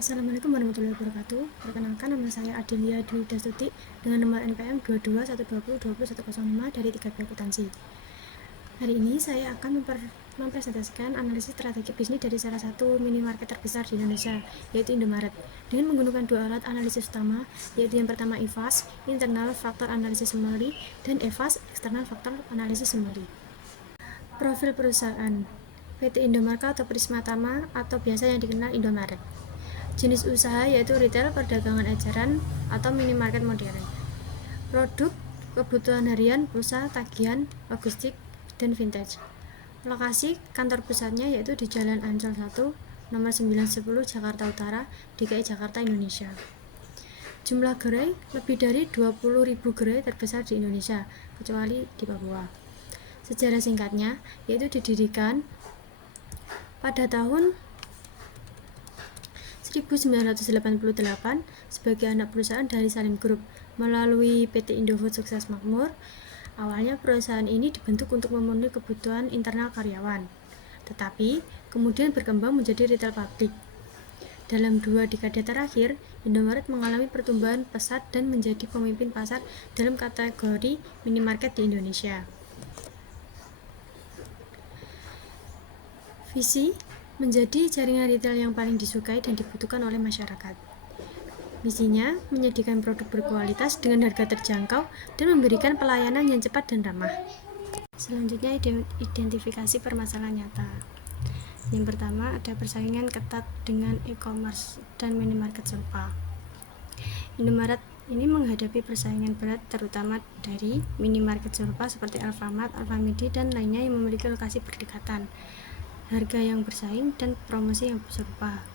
Assalamualaikum warahmatullahi wabarakatuh. Perkenalkan, nama saya Adelia Dwi Dastuti dengan nomor NPM 2212020105 dari 3B Akuntansi. Hari ini saya akan mempresentasikan analisis strategi bisnis dari salah satu minimarket terbesar di Indonesia, yaitu Indomaret, dengan menggunakan dua alat analisis utama, yaitu yang pertama IFAS, Internal Factor Analysis Summary, dan EVAS, External Factor Analysis Summary. Profil perusahaan PT Indomarka atau Prisma Tama atau biasa yang dikenal Indomaret. Jenis usaha yaitu retail, perdagangan eceran, atau minimarket modern. Produk, kebutuhan harian, pulsa, tagihan, logistik, dan vintage. Lokasi, kantor pusatnya yaitu di Jalan Ancol 1, nomor 910 Jakarta Utara, DKI Jakarta, Indonesia. Jumlah gerai lebih dari 20.000 gerai terbesar di Indonesia, kecuali di Papua. Sejarah singkatnya yaitu didirikan pada tahun 1988 sebagai anak perusahaan dari Salim Group melalui PT Indofood Sukses Makmur. Awalnya perusahaan ini dibentuk untuk memenuhi kebutuhan internal karyawan, tetapi kemudian berkembang menjadi retail publik. Dalam 2 dekade terakhir, Indomaret mengalami pertumbuhan pesat dan menjadi pemimpin pasar dalam kategori minimarket di Indonesia. Visi menjadi jaringan retail yang paling disukai dan dibutuhkan oleh masyarakat. Misinya menyediakan produk berkualitas dengan harga terjangkau dan memberikan pelayanan yang cepat dan ramah. Selanjutnya, identifikasi permasalahan nyata. Yang pertama, ada persaingan ketat dengan e-commerce dan minimarket serupa. Indomaret ini menghadapi persaingan berat terutama dari minimarket serupa seperti Alfamart, Alfamidi, dan lainnya yang memiliki lokasi berdekatan, harga yang bersaing, dan promosi yang serupa.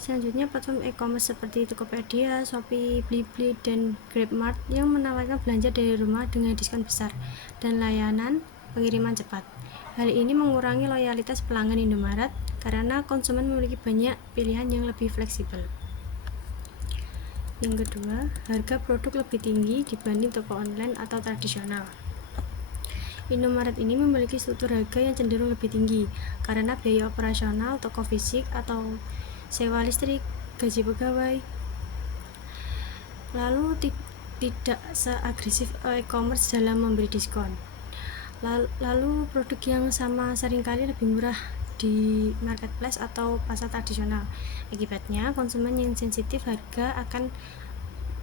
Selanjutnya, platform e-commerce seperti Tokopedia, Shopee, Blibli, dan GrabMart yang menawarkan belanja dari rumah dengan diskon besar dan layanan pengiriman cepat. Hal ini mengurangi loyalitas pelanggan Indomaret karena konsumen memiliki banyak pilihan yang lebih fleksibel. Yang kedua, harga produk lebih tinggi dibanding toko online atau tradisional. Indomaret ini memiliki struktur harga yang cenderung lebih tinggi karena biaya operasional toko fisik atau sewa listrik, gaji pegawai. Lalu tidak seagresif e-commerce dalam memberi diskon. Lalu produk yang sama seringkali lebih murah di marketplace atau pasar tradisional. Akibatnya, konsumen yang sensitif harga akan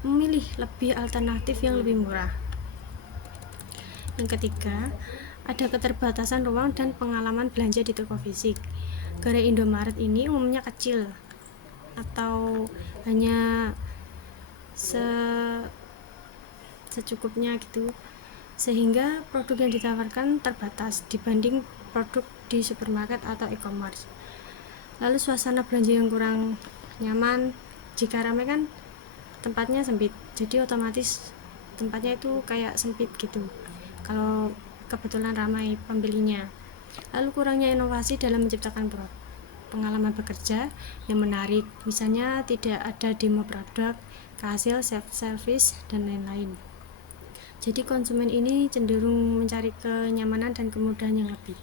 memilih lebih alternatif yang lebih murah. Yang ketiga, ada keterbatasan ruang dan pengalaman belanja di toko fisik. Gerai Indomaret ini umumnya kecil atau hanya secukupnya gitu, sehingga produk yang ditawarkan terbatas dibanding produk di supermarket atau e-commerce. Lalu suasana belanja yang kurang nyaman. Jika ramai kan tempatnya sempit, jadi otomatis tempatnya itu kayak sempit gitu kalau kebetulan ramai pembelinya. Lalu kurangnya inovasi dalam menciptakan pengalaman bekerja yang menarik, misalnya tidak ada demo produk, hasil self-service, dan lain-lain. Jadi konsumen ini cenderung mencari kenyamanan dan kemudahan yang lebih.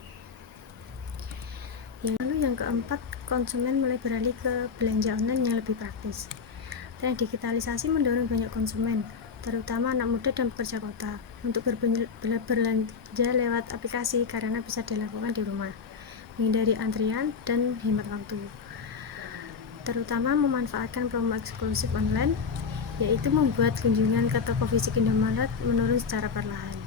Lalu yang keempat, konsumen mulai beralih ke belanja online yang lebih praktis. Tren digitalisasi mendorong banyak konsumen, terutama anak muda dan pekerja kota, untuk berbelanja lewat aplikasi karena bisa dilakukan di rumah, menghindari antrian dan hemat waktu. Terutama memanfaatkan promo eksklusif online, yaitu membuat kunjungan ke toko fisik Indomaret menurun secara perlahan.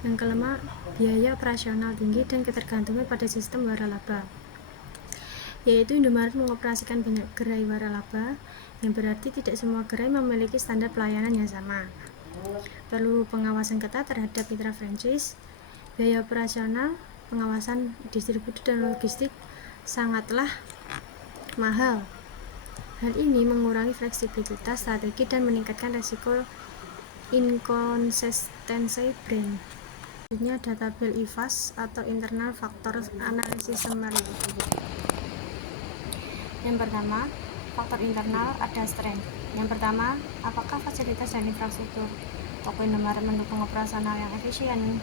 Yang kelima, biaya operasional tinggi dan ketergantungan pada sistem waralaba, yaitu Indomaret mengoperasikan banyak gerai waralaba, yang berarti tidak semua gerai memiliki standar pelayanan yang sama. Perlu pengawasan ketat terhadap mitra franchise. Biaya operasional, pengawasan distribusi dan logistik sangatlah mahal. Hal ini mengurangi fleksibilitas strategi dan meningkatkan resiko inkonsistensi brand. Selanjutnya ada tabel IFAS atau Internal Factor Analysis Summary. Yang pertama, faktor internal ada strength. Yang pertama, apakah fasilitas dan infrastruktur toko Indomaret mendukung operasional yang efisien,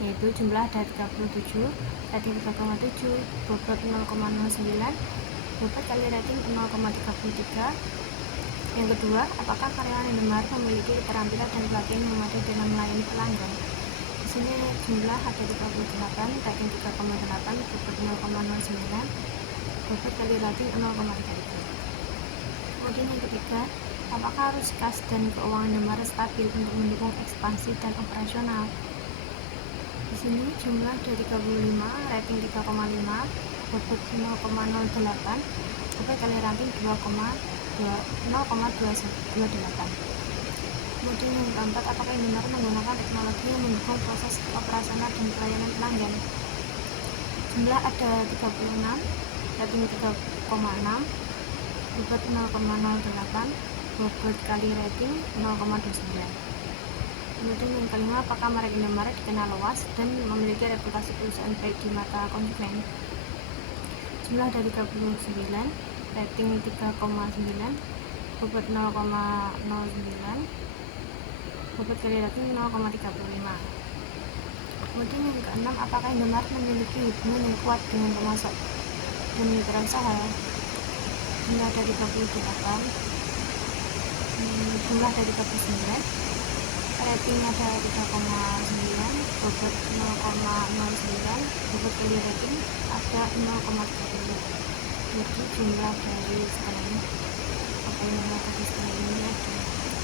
yaitu jumlah ada 37, rating 3,7, bobot 0,09, bobot kali rating 0,33. Yang kedua, apakah karyawan Indomaret memiliki keterampilan dan pelatihan memadai dalam melayani pelanggan? Di sini jumlah ada 38, rating 3,8, bobot 0,09, bobot kali rating 0,33. Kemudian yang ketiga, apakah arus kas dan keuangan Indomaret stabil untuk mendukung ekspansi dan operasional? Di sini jumlah ada 35, rating 3,5, bobot 0,08, bobot kali rating 0,28. Kemudian yang keempat, apakah Indomaret menggunakan teknologi yang mendukung proses operasional dan pelayanan pelanggan? Jumlah ada 36, rating 3,6, bobot 0,08, bobot kali rating 0,29. Kemudian yang kelima, apakah merek Indomaret dikenal luas dan memiliki reputasi perusahaan baik di mata konsumen? Jumlah dari 39, rating 3,9, bobot 0,09, bobot kali rating 0,35. Kemudian yang keenam, apakah Indomaret memiliki hubungan yang kuat dengan pemasok dan mitra usaha? Jumlah dari 38, jumlah dari 39, rating ada 3,9, bobot 0,09, bobot kali rating ada 0,30. Jadi jumlah dari sekarang apa yang tadi sekarang ini ada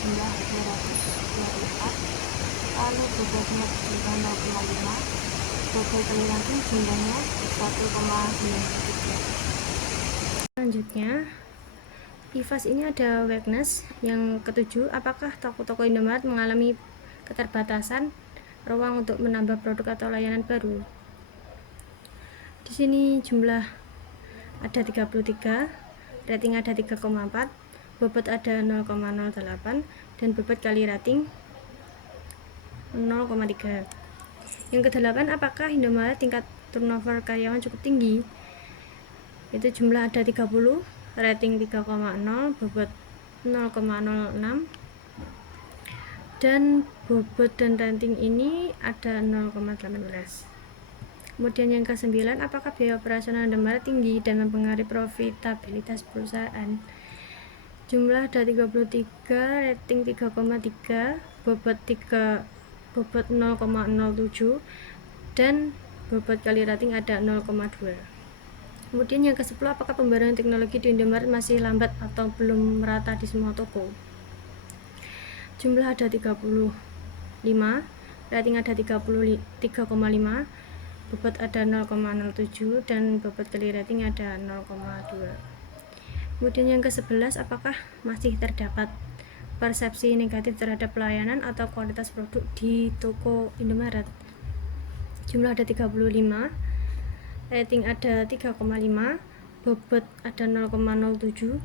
jumlah 224, lalu bobotnya juga 0,5, bobot kali rating jumlahnya 1,93. Selanjutnya, IFAS ini ada weakness. Yang ketujuh, apakah toko-toko Indomaret mengalami keterbatasan ruang untuk menambah produk atau layanan baru? Di sini jumlah ada 33, rating ada 3,4, bobot ada 0,08 dan bobot kali rating 0,3. Yang kedelapan, apakah Indomaret tingkat turnover karyawan cukup tinggi? Itu jumlah ada 30, rating 3,0, bobot 0,06 dan bobot dan rating ini ada 0,18. Kemudian yang ke-9, apakah biaya operasional Indomaret tinggi dan mempengaruhi profitabilitas perusahaan? Jumlah ada 33, rating 3,3, bobot 0,07 dan bobot kali rating ada 0,2. Kemudian yang ke-10, apakah pembaruan teknologi di Indomaret masih lambat atau belum merata di semua toko? Jumlah ada 35, rating ada 3,5, bobot ada 0,07 dan bobot kali rating ada 0,2. Kemudian yang ke-11, apakah masih terdapat persepsi negatif terhadap pelayanan atau kualitas produk di toko Indomaret? Jumlah ada 35, rating ada 3,5, bobot ada 0,07,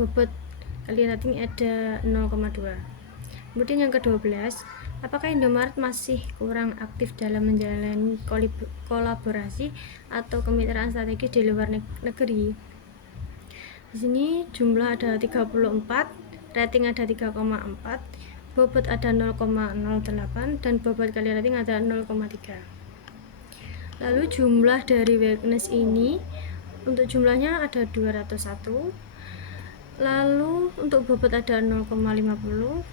bobot kali rating ada 0,2. Kemudian yang ke-12, apakah Indomaret masih kurang aktif dalam menjalani kolaborasi atau kemitraan strategis di luar negeri? Di sini jumlah ada 34, rating ada 3,4, bobot ada 0,08 dan bobot kali rating ada 0,3. Lalu jumlah dari weakness ini, untuk jumlahnya ada 201, lalu untuk bobot ada 0,50,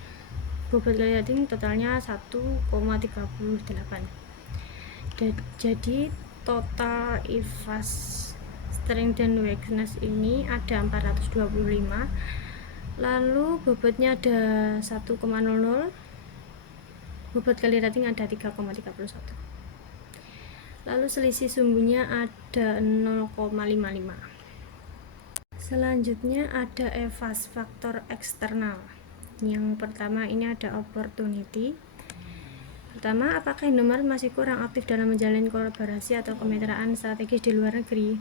bobot kali rating totalnya 1,38. Jadi total IFAS strength dan weakness ini ada 425, lalu bobotnya ada 1,00, bobot kali rating ada 3,31, lalu selisih sumbunya ada 0,55. Selanjutnya ada IFAS faktor eksternal. Yang pertama ini ada opportunity. Pertama, apakah Indomaret masih kurang aktif dalam menjalin kolaborasi atau kemitraan strategis di luar negeri?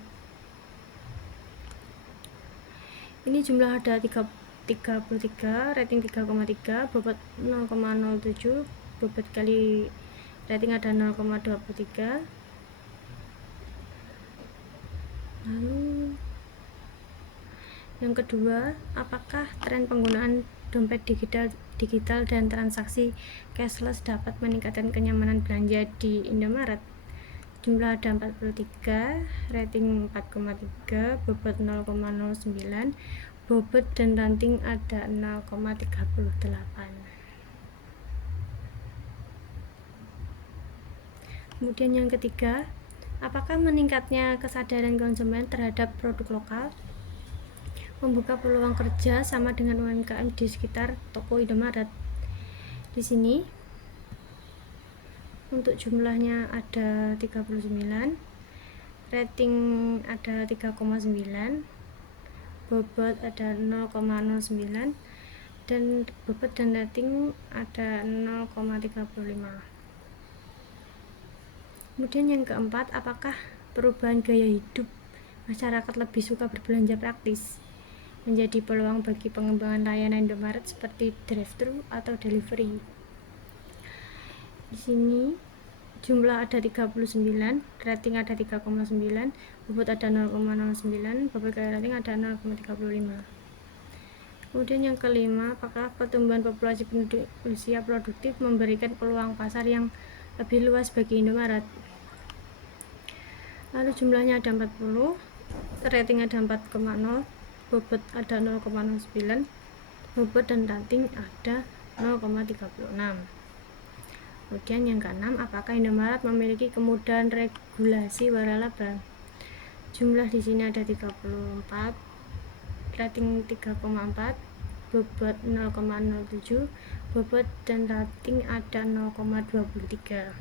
Ini jumlah ada 33, rating 3,3, bobot 0,07, bobot kali rating ada 0,23. Lalu yang kedua, apakah tren penggunaan dompet digital dan transaksi cashless dapat meningkatkan kenyamanan belanja di Indomaret? Jumlah ada 43, rating 4,3, bobot 0,09, bobot dan ranting ada 0,38. Kemudian yang ketiga, apakah meningkatnya kesadaran konsumen terhadap produk lokal membuka peluang kerja sama dengan UMKM di sekitar toko Indomaret? Di sini untuk jumlahnya ada 39, rating ada 3,9, bobot ada 0,09, dan bobot dan rating ada 0,35. Kemudian yang keempat, apakah perubahan gaya hidup masyarakat lebih suka berbelanja praktis menjadi peluang bagi pengembangan layanan Indomaret seperti drive-thru atau delivery? Di sini jumlah ada 39, rating ada 3,9, bobot ada 0,09, bobot kali rating ada 0,35. Kemudian yang kelima, apakah pertumbuhan populasi penduduk usia produktif memberikan peluang pasar yang lebih luas bagi Indomaret? Lalu jumlahnya ada 40, rating ada 4,0, bobot ada 0,09, bobot dan rating ada 0,36. Kemudian yang keenam, apakah Indomaret memiliki kemudahan regulasi waralaba? Jumlah di sini ada 34, rating 3,4, bobot 0,07, bobot dan rating ada 0,23.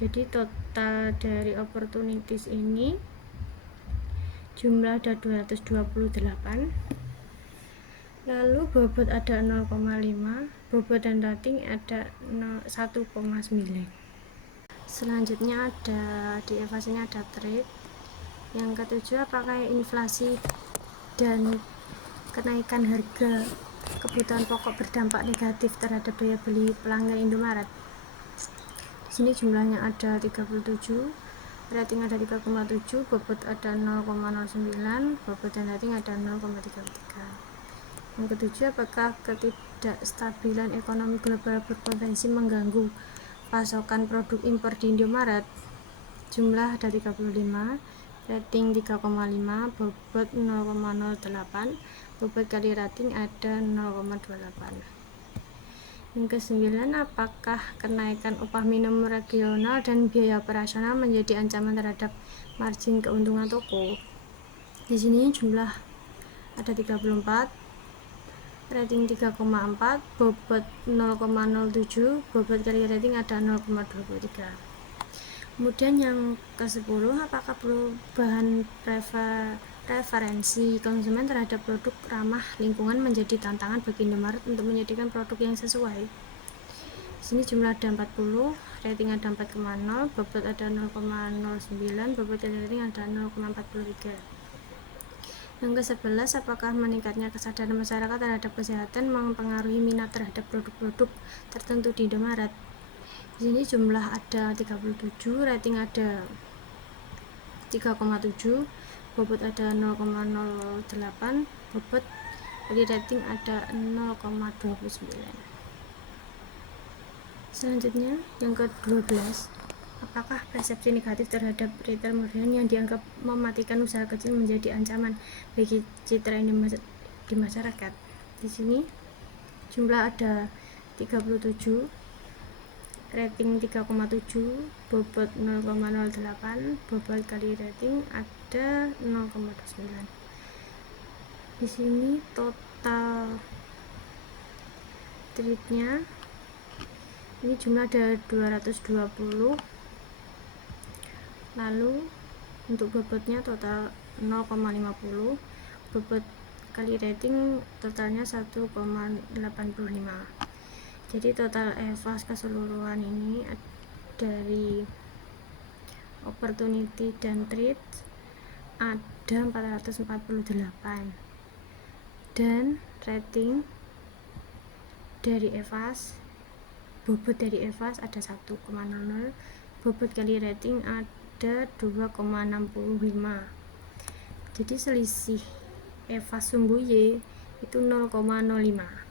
Jadi total dari opportunities ini jumlah ada 228, lalu bobot ada 0,5, bobot dan rating ada 1,9. Selanjutnya ada di evaluasinya ada trade. Yang ketujuh, apakah inflasi dan kenaikan harga kebutuhan pokok berdampak negatif terhadap daya beli pelanggan Indomaret? Di sini jumlahnya ada 37, rating ada 3,7, bobot ada 0,09, bobot dan rating ada 0,33. Yang ketujuh, apakah ketidakstabilan ekonomi global berpotensi mengganggu pasokan produk impor di Indomaret? Jumlah ada 35, rating 3,5, bobot 0,08, bobot kali rating ada 0,28. Yang kesembilan, apakah kenaikan upah minimum regional dan biaya operasional menjadi ancaman terhadap margin keuntungan toko? Di sini jumlah ada 34, rating 3,4, bobot 0,07, bobot kali rating ada 0,23. Kemudian yang ke-10, apakah perubahan preferensi konsumen terhadap produk ramah lingkungan menjadi tantangan bagi Indomaret untuk menyediakan produk yang sesuai? Di sini jumlah ada 40, rating ada 4,0, bobot ada 0,09, bobot kali rating ada 0,43. Yang ke-11, apakah meningkatnya kesadaran masyarakat terhadap kesehatan mempengaruhi minat terhadap produk-produk tertentu di Indomaret? Di sini jumlah ada 37, rating ada 3,7, bobot ada 0,08, bobot kali rating ada 0,29. Selanjutnya yang ke-12, apakah persepsi negatif terhadap retail modern yang dianggap mematikan usaha kecil menjadi ancaman bagi citra ini di masyarakat? Di sini jumlah ada 37, rating 3,7, bobot 0,08, bobot kali rating ada 0,29. Di sini total trade-nya ini jumlah ada 220, lalu untuk bobotnya total 0,50, bobot kali rating totalnya 1,85. Jadi total EVAS keseluruhan ini dari opportunity dan trade ada 448, dan rating dari EVAS, bobot dari EVAS ada 1,00, bobot kali rating ada 2,65. Jadi selisih EVAS sumbu Y itu 0,05.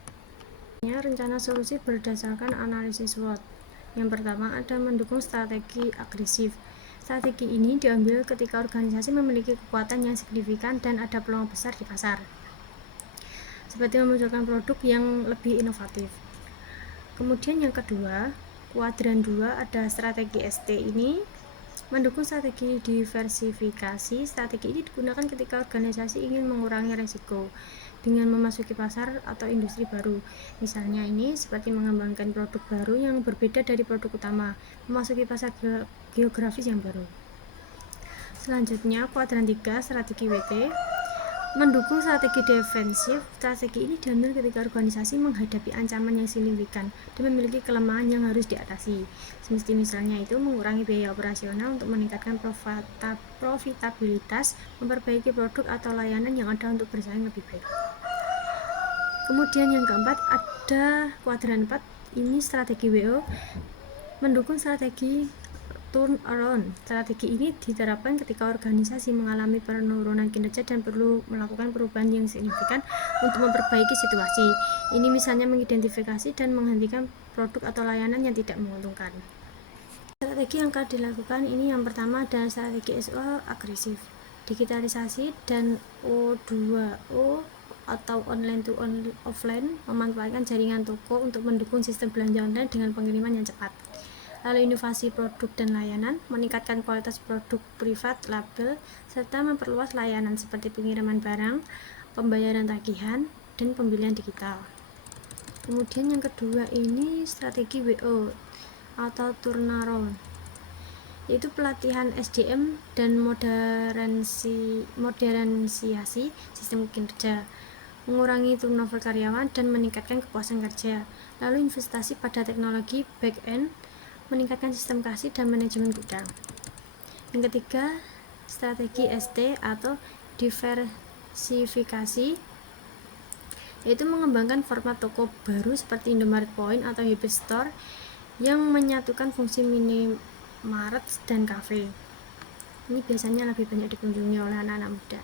Rencana solusi berdasarkan analisis SWOT. Yang pertama ada mendukung strategi agresif. Strategi ini diambil ketika organisasi memiliki kekuatan yang signifikan dan ada peluang besar di pasar, seperti memunculkan produk yang lebih inovatif. Kemudian yang kedua, kuadran 2 ada strategi ST ini mendukung strategi diversifikasi. Strategi ini digunakan ketika organisasi ingin mengurangi risiko dengan memasuki pasar atau industri baru. Misalnya ini seperti mengembangkan produk baru yang berbeda dari produk utama, memasuki pasar geografis yang baru. Selanjutnya, kuadran 3 strategi WT mendukung strategi defensif. Strategi ini diambil ketika organisasi menghadapi ancaman yang signifikan dan memiliki kelemahan yang harus diatasi. Misalnya itu mengurangi biaya operasional untuk meningkatkan profitabilitas, memperbaiki produk atau layanan yang ada untuk bersaing lebih baik. Kemudian yang keempat ada kuadran 4, ini strategi WO mendukung strategi turnaround. Strategi ini diterapkan ketika organisasi mengalami penurunan kinerja dan perlu melakukan perubahan yang signifikan untuk memperbaiki situasi. Ini misalnya mengidentifikasi dan menghentikan produk atau layanan yang tidak menguntungkan. Strategi yang akan dilakukan ini yang pertama adalah strategi SO agresif, digitalisasi dan O2O atau online to offline, memanfaatkan jaringan toko untuk mendukung sistem belanja online dengan pengiriman yang cepat. Lalu inovasi produk dan layanan, meningkatkan kualitas produk privat label, serta memperluas layanan seperti pengiriman barang, pembayaran tagihan, dan pembelian digital. Kemudian yang kedua ini strategi WO atau turnaround, yaitu pelatihan SDM dan modernisasi sistem kinerja, mengurangi turnover karyawan dan meningkatkan kepuasan kerja. Lalu investasi pada teknologi back-end, meningkatkan sistem kasih dan manajemen gudang. Yang ketiga, strategi ST atau diversifikasi, yaitu mengembangkan format toko baru seperti Indomaret Point atau Hybrid Store yang menyatukan fungsi minimarket dan cafe. Ini biasanya lebih banyak dikunjungi oleh anak-anak muda.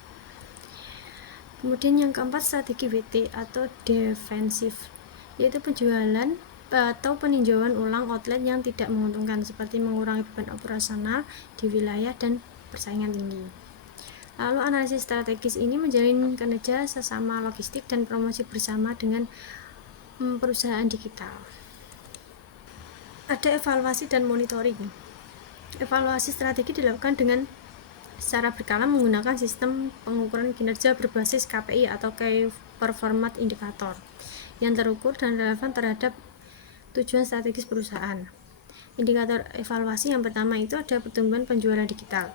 Kemudian yang keempat, strategi WT atau defensif, yaitu penjualan atau peninjauan ulang outlet yang tidak menguntungkan, seperti mengurangi beban operasional di wilayah dan persaingan tinggi. Lalu analisis strategis ini menjalin kinerja sesama logistik dan promosi bersama dengan perusahaan digital. Ada evaluasi dan monitoring. Evaluasi strategi dilakukan dengan secara berkala menggunakan sistem pengukuran kinerja berbasis KPI atau Key Performance Indicator yang terukur dan relevan terhadap tujuan strategis perusahaan. Indikator evaluasi yang pertama itu ada pertumbuhan penjualan digital.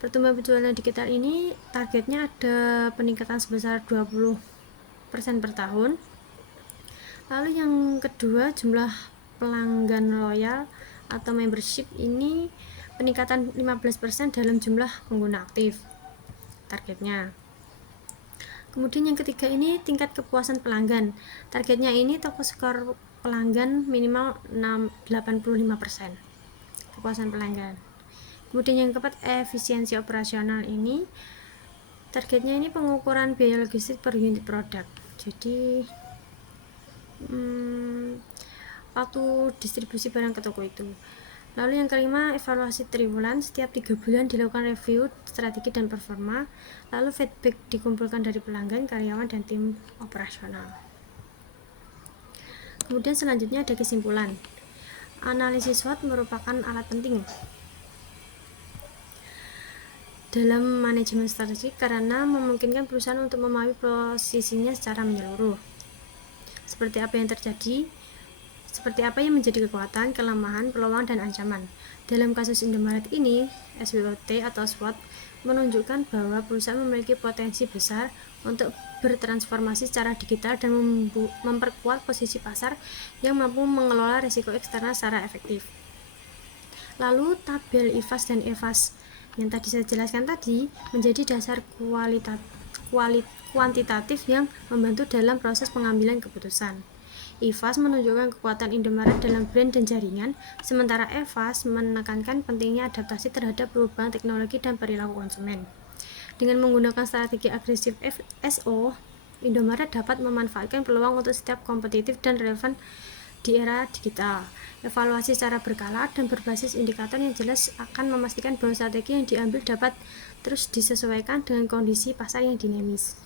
Pertumbuhan penjualan digital ini targetnya ada peningkatan sebesar 20% per tahun. Lalu yang kedua, jumlah pelanggan loyal atau membership ini peningkatan 15% dalam jumlah pengguna aktif targetnya. Kemudian yang ketiga ini tingkat kepuasan pelanggan. Targetnya ini toko skor pelanggan minimal 85% kepuasan pelanggan. Kemudian yang keempat, efisiensi operasional ini targetnya ini pengukuran biaya logistik per unit produk. Jadi waktu distribusi barang ke toko itu. Lalu yang kelima, evaluasi triwulan, setiap 3 bulan dilakukan review strategi dan performa, lalu feedback dikumpulkan dari pelanggan, karyawan, dan tim operasional. Kemudian selanjutnya ada kesimpulan. Analisis SWOT merupakan alat penting dalam manajemen strategi karena memungkinkan perusahaan untuk memahami posisinya secara menyeluruh. Seperti apa yang menjadi kekuatan, kelemahan, peluang, dan ancaman. Dalam kasus Indomaret ini, SWOT atau SWOT menunjukkan bahwa perusahaan memiliki potensi besar untuk bertransformasi secara digital dan memperkuat posisi pasar yang mampu mengelola risiko eksternal secara efektif. Lalu tabel IFAS dan EVAS yang tadi saya jelaskan tadi menjadi dasar kuantitatif yang membantu dalam proses pengambilan keputusan. IFAS menunjukkan kekuatan Indomaret dalam brand dan jaringan, sementara EVAS menekankan pentingnya adaptasi terhadap perubahan teknologi dan perilaku konsumen. Dengan menggunakan strategi agresif SO, Indomaret dapat memanfaatkan peluang untuk setiap kompetitif dan relevan di era digital. Evaluasi secara berkala dan berbasis indikator yang jelas akan memastikan bahwa strategi yang diambil dapat terus disesuaikan dengan kondisi pasar yang dinamis.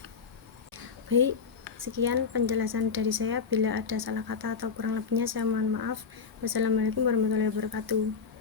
Baik, sekian penjelasan dari saya. Bila ada salah kata atau kurang lebihnya saya mohon maaf. Wassalamualaikum warahmatullahi wabarakatuh.